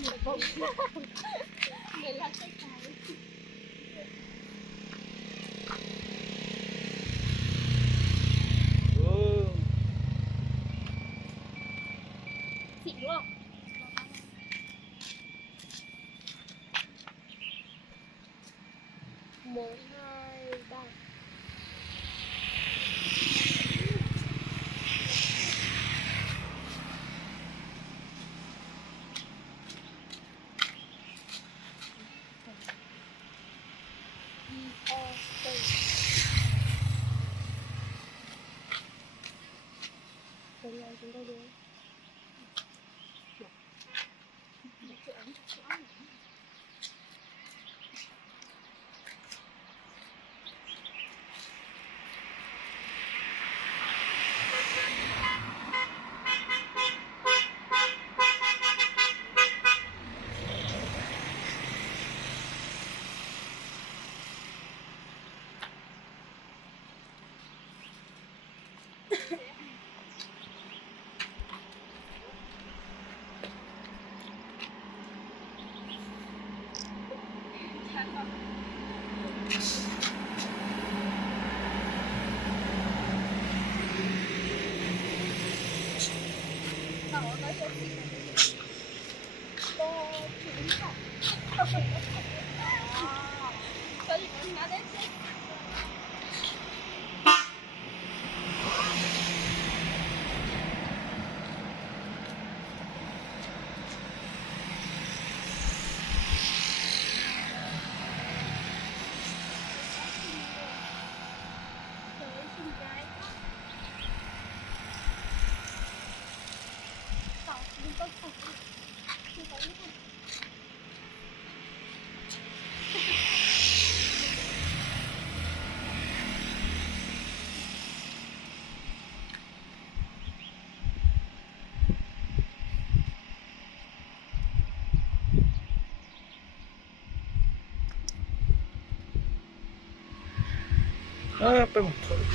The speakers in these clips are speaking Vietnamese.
Người là cái cái xịn đúng không? Một, hai, ba. Đây là chúng ta đến.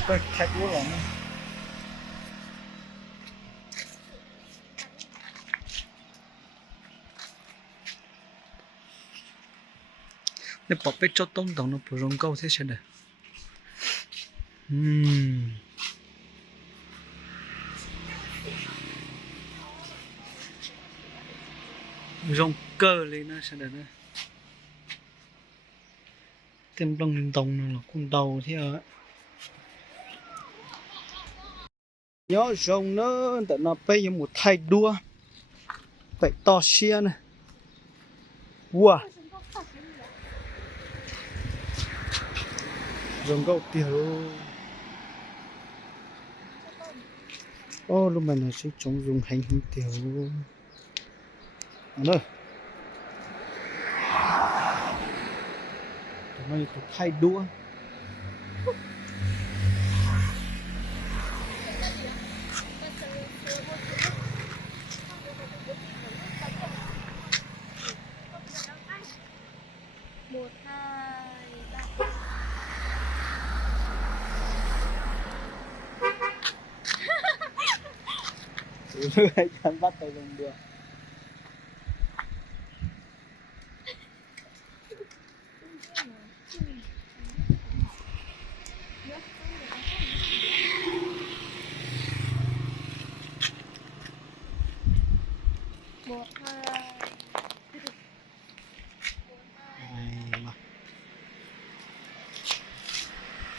ไปแท็กรู้หรอเนี่ยปอบไปจดต้มตองnó bổ rong câu thế chứ này rong cơ lên nó sẽ được đấy tem lông tông là con đầu thế ạ nhớ rồng nó tại nó bây giờ một thay đua phải to xia này wow rồng câu tiểu ô lúc này nó sẽ chống dùng hành hình tiểu nữa nó có thay đua Một, hai, ba. Hai chân bắt tay lông được Một, hai.